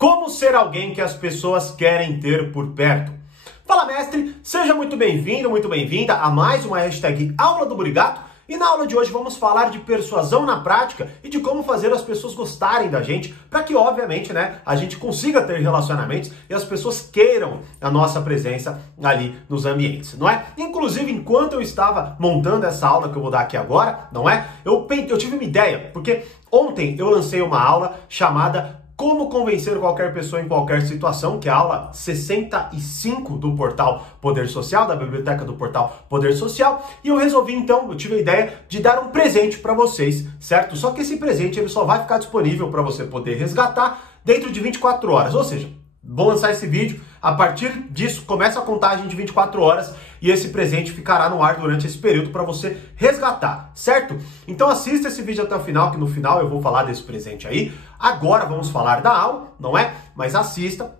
Como ser alguém que as pessoas querem ter por perto? Fala, mestre! Seja muito bem-vindo, muito bem-vinda a mais uma hashtag Aula do Burigato. E na aula de hoje vamos falar de persuasão na prática e de como fazer as pessoas gostarem da gente, para que, obviamente, a gente consiga ter relacionamentos e as pessoas queiram a nossa presença ali nos ambientes, não é? Inclusive, enquanto eu estava montando essa aula que eu vou dar aqui agora, não é? Eu tive uma ideia, porque ontem eu lancei uma aula chamada Como convencer qualquer pessoa em qualquer situação, que é a aula 65 do portal Poder Social, da biblioteca do portal Poder Social, e eu resolvi então, eu tive a ideia de dar um presente para vocês, certo? Só que esse presente ele só vai ficar disponível para você poder resgatar dentro de 24 horas, ou seja, vou lançar esse vídeo, a partir disso começa a contagem de 24 horas e esse presente ficará no ar durante esse período para você resgatar, certo? Então assista esse vídeo até o final, que no final eu vou falar desse presente aí. Agora vamos falar da aula, não é? Mas assista,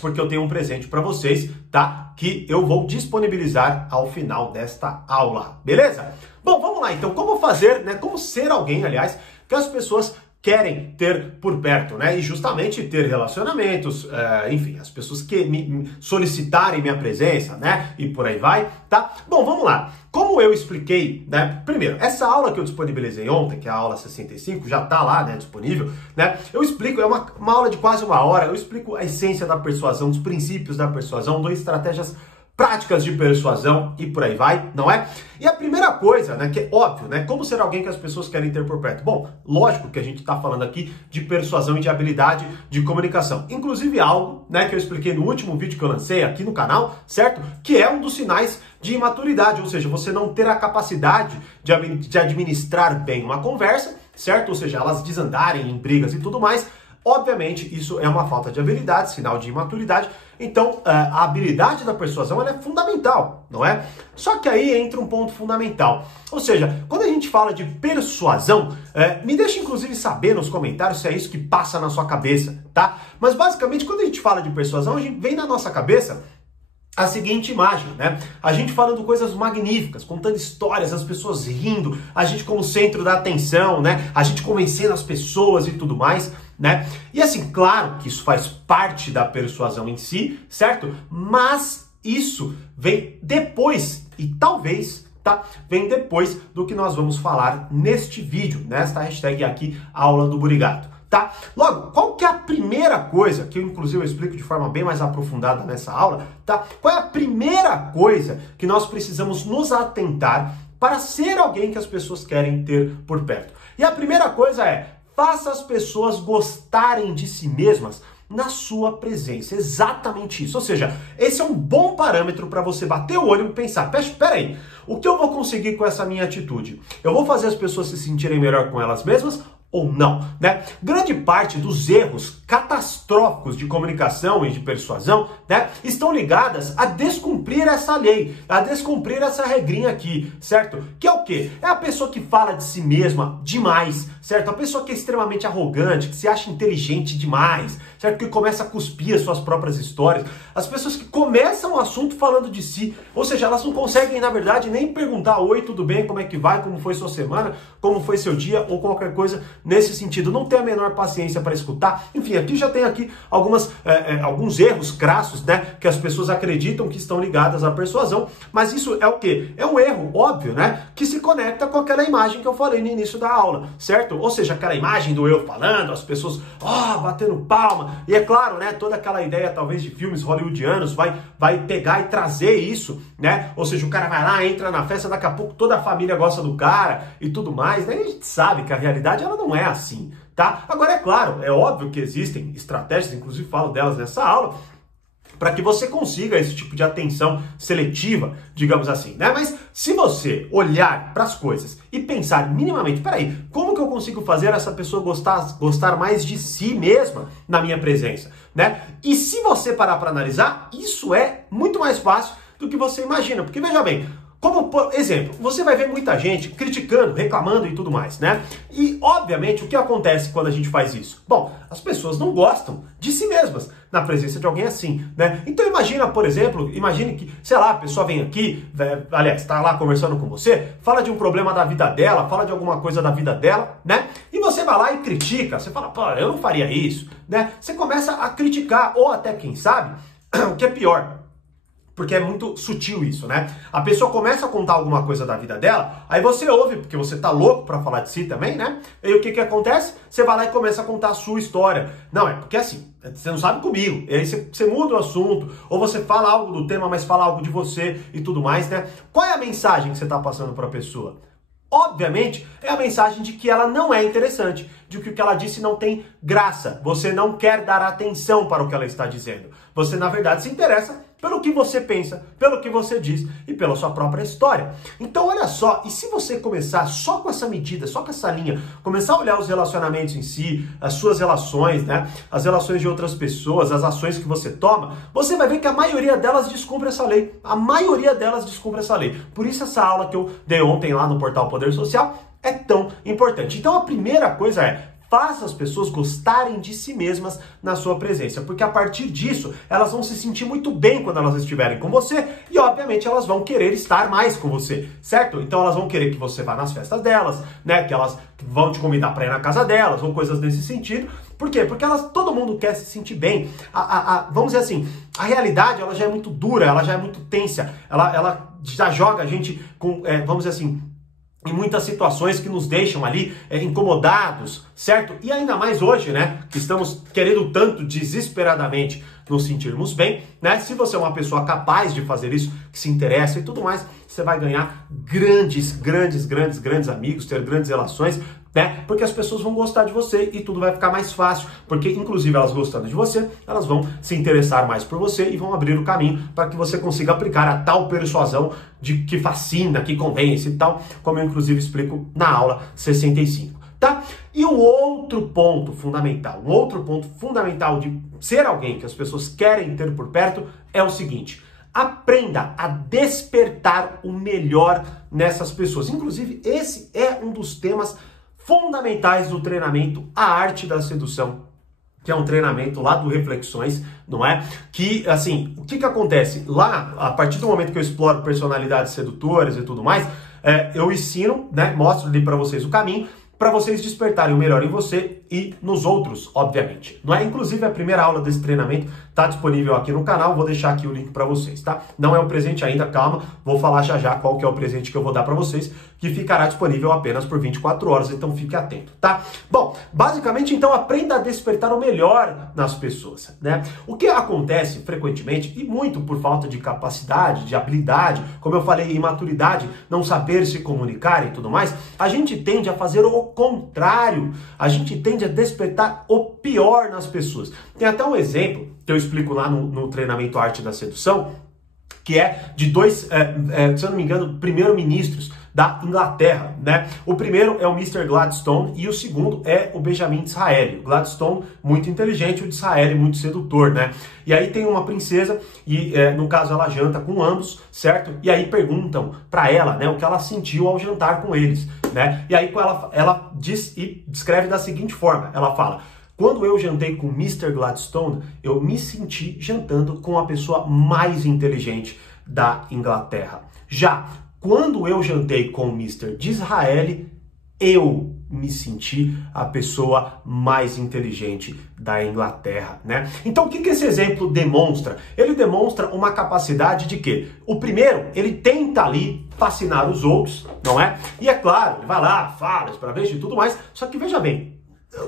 porque eu tenho um presente para vocês, tá? Que eu vou disponibilizar ao final desta aula, beleza? Bom, vamos lá então, como fazer, como ser alguém, aliás, que as pessoas querem ter por perto, e justamente ter relacionamentos, enfim, as pessoas que me solicitarem minha presença, e por aí vai, tá? Bom, vamos lá. Como eu expliquei, primeiro, essa aula que eu disponibilizei ontem, que é a aula 65, já tá lá, disponível, eu explico, é uma aula de quase uma hora, eu explico a essência da persuasão, os princípios da persuasão, dou estratégias práticas de persuasão e por aí vai, não é? E a primeira coisa, que é óbvio, como ser alguém que as pessoas querem ter por perto? Bom, lógico que a gente está falando aqui de persuasão e de habilidade de comunicação. Inclusive algo, que eu expliquei no último vídeo que eu lancei aqui no canal, certo? Que é um dos sinais de imaturidade, ou seja, você não ter a capacidade de administrar bem uma conversa, certo? Ou seja, elas desandarem em brigas e tudo mais. Obviamente, isso é uma falta de habilidade, sinal de imaturidade. Então, a habilidade da persuasão ela é fundamental, não é? Só que aí entra um ponto fundamental. Ou seja, quando a gente fala de persuasão, me deixa inclusive saber nos comentários se é isso que passa na sua cabeça, tá? Mas basicamente, quando a gente fala de persuasão, a gente vem na nossa cabeça a seguinte imagem, A gente falando coisas magníficas, contando histórias, as pessoas rindo, a gente como centro da atenção, A gente convencendo as pessoas e tudo mais, E assim, claro que isso faz parte da persuasão em si, certo? Mas isso vem depois e talvez, vem depois do que nós vamos falar neste vídeo, nesta hashtag aqui, Aula do Burigato. Tá? Logo, qual que é a primeira coisa, que eu inclusive eu explico de forma bem mais aprofundada nessa aula, tá? Qual é a primeira coisa que nós precisamos nos atentar para ser alguém que as pessoas querem ter por perto? E a primeira coisa é, faça as pessoas gostarem de si mesmas na sua presença, exatamente isso. Ou seja, esse é um bom parâmetro para você bater o olho e pensar, espera aí, o que eu vou conseguir com essa minha atitude? Eu vou fazer as pessoas se sentirem melhor com elas mesmas ou não, Grande parte dos erros catastróficos de comunicação e de persuasão, estão ligadas a descumprir essa lei, a descumprir essa regrinha aqui, certo? Que é o quê? É a pessoa que fala de si mesma demais, certo? A pessoa que é extremamente arrogante, que se acha inteligente demais, certo? Que começa a cuspir as suas próprias histórias, as pessoas que começam o assunto falando de si, ou seja, elas não conseguem, na verdade, nem perguntar, oi, tudo bem, como é que vai, como foi sua semana, como foi seu dia, ou qualquer coisa nesse sentido, não tem a menor paciência para escutar. Enfim, aqui já tem aqui alguns erros crassos, que as pessoas acreditam que estão ligadas à persuasão, mas isso é o quê? É um erro, óbvio, que se conecta com aquela imagem que eu falei no início da aula, certo? Ou seja, aquela imagem do eu falando, as pessoas, batendo palma, e é claro, toda aquela ideia, talvez, de filmes hollywoodianos, vai pegar e trazer isso, Ou seja, o cara vai lá, entra na festa, daqui a pouco toda a família gosta do cara e tudo mais, A gente sabe que a realidade, ela não é assim, tá? Agora, é claro, é óbvio que existem estratégias, inclusive falo delas nessa aula, para que você consiga esse tipo de atenção seletiva, digamos assim, Mas se você olhar para as coisas e pensar minimamente, peraí, como que eu consigo fazer essa pessoa gostar mais de si mesma na minha presença, E se você parar para analisar, isso é muito mais fácil do que você imagina, porque veja bem, como, por exemplo, você vai ver muita gente criticando, reclamando e tudo mais, E, obviamente, o que acontece quando a gente faz isso? Bom, as pessoas não gostam de si mesmas na presença de alguém assim, Então imagina, por exemplo, imagine que, sei lá, a pessoa vem aqui, está lá conversando com você, fala de um problema da vida dela, fala de alguma coisa da vida dela, E você você vai lá e critica, você fala, pô, eu não faria isso, né? Você começa a criticar, ou até, quem sabe, o que é pior, porque é muito sutil isso, né? A pessoa começa a contar alguma coisa da vida dela, aí você ouve, porque você tá louco pra falar de si também, né? E o que que acontece? Você vai lá e começa a contar a sua história. Não, é porque assim, você não sabe comigo, e aí você muda o assunto, ou você fala algo do tema, mas fala algo de você e tudo mais, né? Qual é a mensagem que você tá passando pra pessoa? Obviamente, é a mensagem de que ela não é interessante, de que o que ela disse não tem graça. Você não quer dar atenção para o que ela está dizendo. Você, na verdade, se interessa pelo que você pensa, pelo que você diz e pela sua própria história. Então, olha só, e se você começar só com essa medida, só com essa linha, começar a olhar os relacionamentos em si, as suas relações, né, as relações de outras pessoas, as ações que você toma, você vai ver que a maioria delas descumpre essa lei. A maioria delas descumpre essa lei. Por isso essa aula que eu dei ontem lá no portal Poder Social é tão importante. Então, a primeira coisa é: faça as pessoas gostarem de si mesmas na sua presença, porque a partir disso elas vão se sentir muito bem quando elas estiverem com você e obviamente elas vão querer estar mais com você, certo? Então elas vão querer que você vá nas festas delas, né? Que elas vão te convidar para ir na casa delas ou coisas desse sentido. Por quê? Porque todo mundo quer se sentir bem. Vamos dizer assim, a realidade ela já é muito dura, ela já é muito tensa, ela já joga a gente com, vamos dizer assim, em muitas situações que nos deixam ali incomodados, certo? E ainda mais hoje, né? Que estamos querendo tanto desesperadamente nos sentirmos bem, né? Se você é uma pessoa capaz de fazer isso, que se interessa e tudo mais, você vai ganhar grandes amigos, ter grandes relações, né? Porque as pessoas vão gostar de você e tudo vai ficar mais fácil, porque inclusive elas gostando de você, elas vão se interessar mais por você e vão abrir o caminho para que você consiga aplicar a tal persuasão de que fascina, que convence e tal, como eu inclusive explico na aula 65. Tá? E um outro ponto fundamental de ser alguém que as pessoas querem ter por perto é o seguinte: aprenda a despertar o melhor nessas pessoas. Inclusive, esse é um dos temas fundamentais do treinamento A Arte da Sedução, que é um treinamento lá do Reflexões, não é? Que, assim, o que acontece? Lá, a partir do momento que eu exploro personalidades sedutoras e tudo mais, eu ensino, né, mostro ali para vocês o caminho, para vocês despertarem o melhor em você e nos outros, obviamente. Não é? Inclusive, a primeira aula desse treinamento está disponível aqui no canal, vou deixar aqui o link para vocês, tá? Não é um presente ainda, calma, vou falar já qual que é o presente que eu vou dar para vocês, que ficará disponível apenas por 24 horas, então fique atento, tá? Bom, basicamente, então, aprenda a despertar o melhor nas pessoas, né? O que acontece frequentemente, e muito por falta de capacidade, de habilidade, como eu falei, imaturidade, não saber se comunicar e tudo mais, a gente tende a fazer o contrário, a gente tende a despertar o pior nas pessoas. Tem até um exemplo que eu explico lá no treinamento Arte da Sedução, que é de dois, se eu não me engano, primeiro-ministros da Inglaterra, né? O primeiro é o Mr. Gladstone e o segundo é o Benjamin Disraeli. O Gladstone, muito inteligente, o Disraeli, muito sedutor, né? E aí tem uma princesa e, no caso, ela janta com ambos, certo? E aí perguntam pra ela, né, o que ela sentiu ao jantar com eles, né? E aí ela diz e descreve da seguinte forma, ela fala: quando eu jantei com Mr. Gladstone, eu me senti jantando com a pessoa mais inteligente da Inglaterra. Já quando eu jantei com o Mr. Disraeli, eu me senti a pessoa mais inteligente da Inglaterra, né? Então, o que esse exemplo demonstra? Ele demonstra uma capacidade de que o primeiro, ele tenta ali fascinar os outros, não é? E é claro, ele vai lá, fala, espraveja e tudo mais, só que veja bem,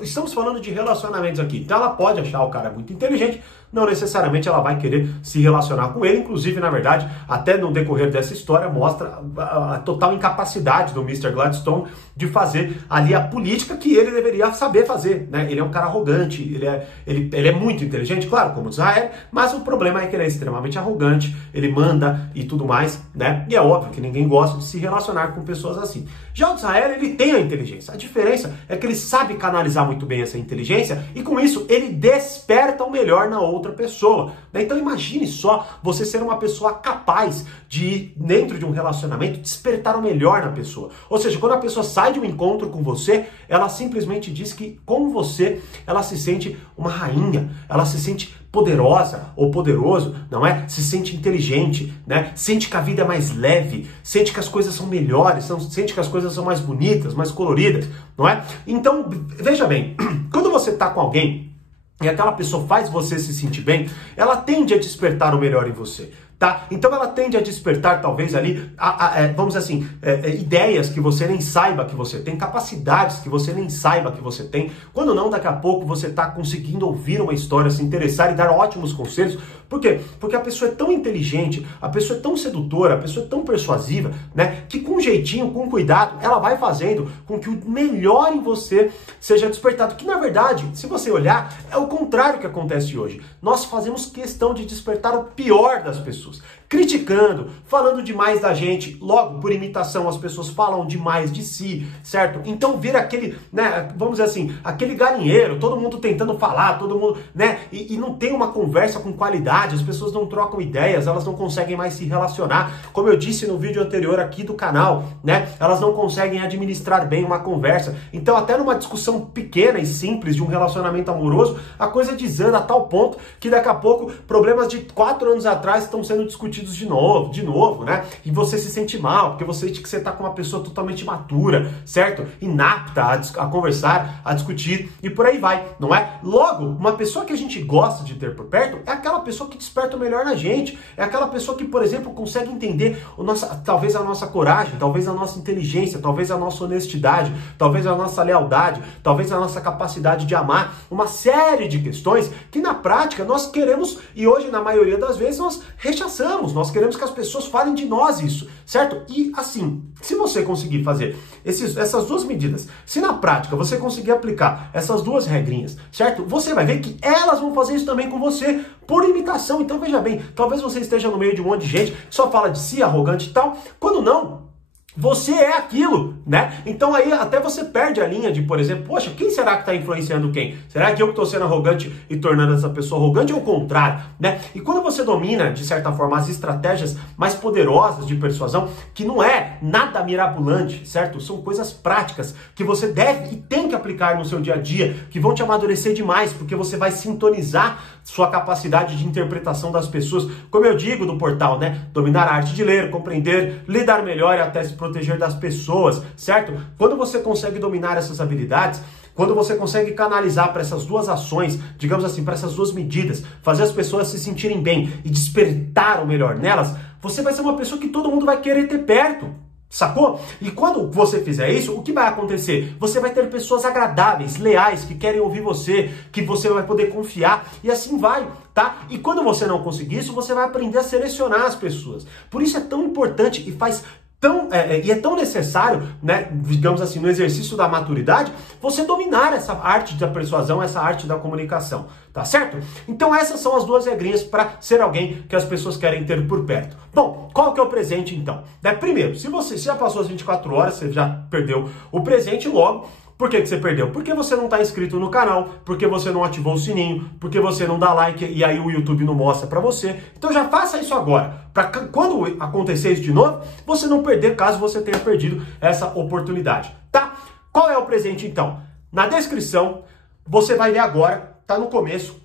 estamos falando de relacionamentos aqui, então ela pode achar o cara muito inteligente, não necessariamente ela vai querer se relacionar com ele, inclusive, na verdade, até no decorrer dessa história, mostra a total incapacidade do Mr. Gladstone de fazer ali a política que ele deveria saber fazer, né? Ele é um cara arrogante, ele é muito inteligente, claro, como Disraeli, mas o problema é que ele é extremamente arrogante, ele manda e tudo mais, né? E é óbvio que ninguém gosta de se relacionar com pessoas assim. Já o Disraeli, ele tem a inteligência, a diferença é que ele sabe canalizar muito bem essa inteligência e com isso ele desperta o melhor na outra outra pessoa, né? Então imagine só você ser uma pessoa capaz de, dentro de um relacionamento, despertar o melhor na pessoa. Ou seja, quando a pessoa sai de um encontro com você, ela simplesmente diz que com você ela se sente uma rainha, ela se sente poderosa ou poderoso, não é? Se sente inteligente, né? Sente que a vida é mais leve, sente que as coisas são melhores, sente que as coisas são mais bonitas, mais coloridas, não é? Então, veja bem, quando você está com alguém e aquela pessoa faz você se sentir bem, ela tende a despertar o melhor em você. Tá? Então ela tende a despertar talvez ali, vamos dizer assim, ideias que você nem saiba que você tem, capacidades que você nem saiba que você tem. Quando não, daqui a pouco você está conseguindo ouvir uma história, se interessar e dar ótimos conselhos. Por quê? Porque a pessoa é tão inteligente, a pessoa é tão sedutora, a pessoa é tão persuasiva, né? Que com jeitinho, com cuidado, ela vai fazendo com que o melhor em você seja despertado. Que na verdade, se você olhar, é o contrário que acontece hoje. Nós fazemos questão de despertar o pior das pessoas. Criticando, falando demais da gente, logo por imitação as pessoas falam demais de si, certo? Então vira aquele, né, vamos dizer assim, aquele galinheiro, todo mundo tentando falar, todo mundo, né, e não tem uma conversa com qualidade, as pessoas não trocam ideias, elas não conseguem mais se relacionar, como eu disse no vídeo anterior aqui do canal, né, elas não conseguem administrar bem uma conversa, então até numa discussão pequena e simples de um relacionamento amoroso, a coisa desanda a tal ponto que daqui a pouco problemas de 4 anos atrás estão sendo discutidos de novo, né? E você se sente mal, porque você sente que você está com uma pessoa totalmente imatura, certo? Inapta a conversar, a discutir e por aí vai, não é? Logo, uma pessoa que a gente gosta de ter por perto é aquela pessoa que desperta o melhor na gente, é aquela pessoa que, por exemplo, consegue entender talvez a nossa coragem, talvez a nossa inteligência, talvez a nossa honestidade, talvez a nossa lealdade, talvez a nossa capacidade de amar, uma série de questões que na prática nós queremos e hoje, na maioria das vezes, nós rechaçamos. Nós queremos que as pessoas falem de nós isso, certo? E assim, se você conseguir fazer essas duas medidas, se na prática você conseguir aplicar essas duas regrinhas, certo? Você vai ver que elas vão fazer isso também com você, por imitação. Então veja bem, talvez você esteja no meio de um monte de gente que só fala de si, arrogante e tal, quando não, você é aquilo, né? Então aí até você perde a linha de, por exemplo, poxa, quem será que está influenciando quem? Será que eu que estou sendo arrogante e tornando essa pessoa arrogante ou o contrário, né? E quando você domina, de certa forma, as estratégias mais poderosas de persuasão, que não é nada mirabolante, certo? São coisas práticas que você deve e tem que aplicar no seu dia a dia, que vão te amadurecer demais, porque você vai sintonizar sua capacidade de interpretação das pessoas, como eu digo no portal, né? Dominar a arte de ler, compreender, lidar melhor e até se proteger das pessoas, certo? Quando você consegue dominar essas habilidades, quando você consegue canalizar para essas duas ações, digamos assim, para essas duas medidas, fazer as pessoas se sentirem bem e despertar o melhor nelas, você vai ser uma pessoa que todo mundo vai querer ter perto. Sacou? E quando você fizer isso, o que vai acontecer? Você vai ter pessoas agradáveis, leais, que querem ouvir você, que você vai poder confiar, e assim vai, tá? E quando você não conseguir isso, você vai aprender a selecionar as pessoas. Por isso é tão importante e faz e é tão necessário, né, digamos assim, no exercício da maturidade, você dominar essa arte da persuasão, essa arte da comunicação, tá certo? Então essas são as duas regrinhas para ser alguém que as pessoas querem ter por perto. Bom, qual que é o presente então? Primeiro, se você já passou as 24 horas, você já perdeu o presente logo. Por que você perdeu? Porque você não está inscrito no canal, porque você não ativou o sininho, porque você não dá like e aí o YouTube não mostra para você. Então já faça isso agora, para quando acontecer isso de novo, você não perder caso você tenha perdido essa oportunidade, tá? Qual é o presente então? Na descrição, você vai ver agora, tá no começo,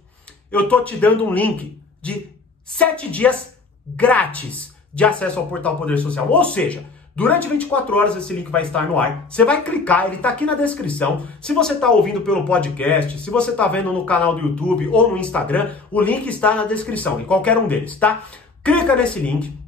eu tô te dando um link de 7 dias grátis de acesso ao portal Poder Social, ou seja, durante 24 horas esse link vai estar no ar. Você vai clicar, ele está aqui na descrição. Se você está ouvindo pelo podcast, se você está vendo no canal do YouTube ou no Instagram, o link está na descrição, em qualquer um deles, tá? Clica nesse link,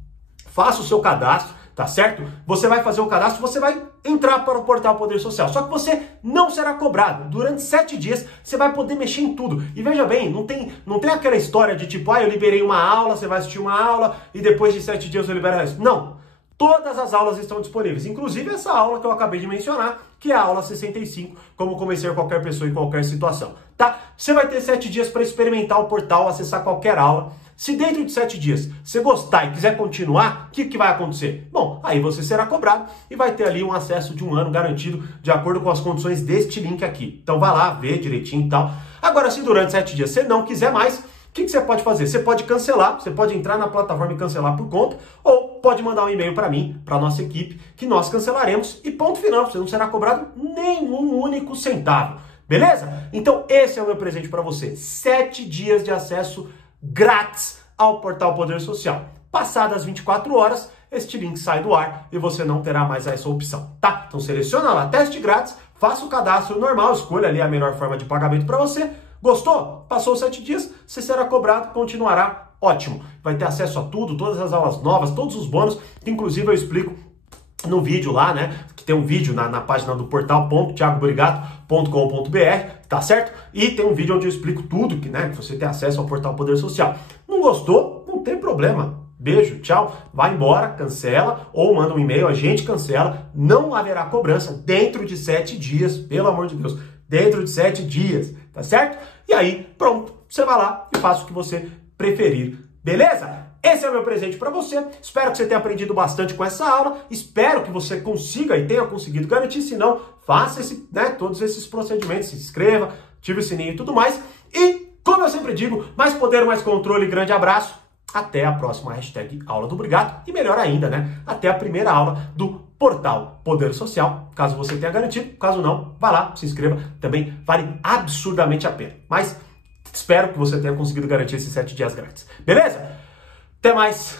faça o seu cadastro, tá certo? Você vai fazer o cadastro, você vai entrar para o portal Poder Social. Só que você não será cobrado. Durante 7 dias você vai poder mexer em tudo. E veja bem, não tem aquela história de tipo, eu liberei uma aula, você vai assistir uma aula e depois de 7 dias eu libero o resto. Não. Todas as aulas estão disponíveis, inclusive essa aula que eu acabei de mencionar, que é a aula 65, como convencer qualquer pessoa em qualquer situação, tá? Você vai ter 7 dias para experimentar o portal, acessar qualquer aula. Se dentro de 7 dias você gostar e quiser continuar, o que vai acontecer? Bom, aí você será cobrado e vai ter ali um acesso de 1 ano garantido de acordo com as condições deste link aqui. Então vai lá, vê direitinho e tal. Agora, se durante 7 dias você não quiser mais, O que você pode fazer? Você pode cancelar, você pode entrar na plataforma e cancelar por conta, ou pode mandar um e-mail para mim, para a nossa equipe, que nós cancelaremos e ponto final, você não será cobrado nenhum único centavo. Beleza? Então esse é o meu presente para você. 7 dias de acesso grátis ao portal Poder Social. Passadas 24 horas, este link sai do ar e você não terá mais essa opção, tá? Então seleciona lá, teste grátis, faça o cadastro normal, escolha ali a melhor forma de pagamento para você. Gostou? Passou os 7 dias, você será cobrado, continuará ótimo. Vai ter acesso a tudo, todas as aulas novas, todos os bônus, que inclusive eu explico no vídeo lá, né? Que tem um vídeo na página do portal.thiagoburigato.com.br, tá certo? E tem um vídeo onde eu explico tudo que, né, que você tem acesso ao portal Poder Social. Não gostou? Não tem problema. Beijo, tchau, vai embora, cancela ou manda um e-mail, a gente cancela. Não haverá cobrança dentro de 7 dias, pelo amor de Deus, dentro de 7 dias, tá certo? E aí, pronto, você vai lá e faz o que você preferir, beleza? Esse é o meu presente para você. Espero que você tenha aprendido bastante com essa aula. Espero que você consiga e tenha conseguido garantir. Se não, faça todos esses procedimentos. Se inscreva, ative o sininho e tudo mais. E, como eu sempre digo, mais poder, mais controle. Grande abraço. Até a próxima hashtag Aula do Brigato. E melhor ainda, né? Até a primeira aula do portal Poder Social. Caso você tenha garantido. Caso não, vá lá, se inscreva. Também vale absurdamente a pena. Mas espero que você tenha conseguido garantir esses 7 dias grátis. Beleza? Até mais!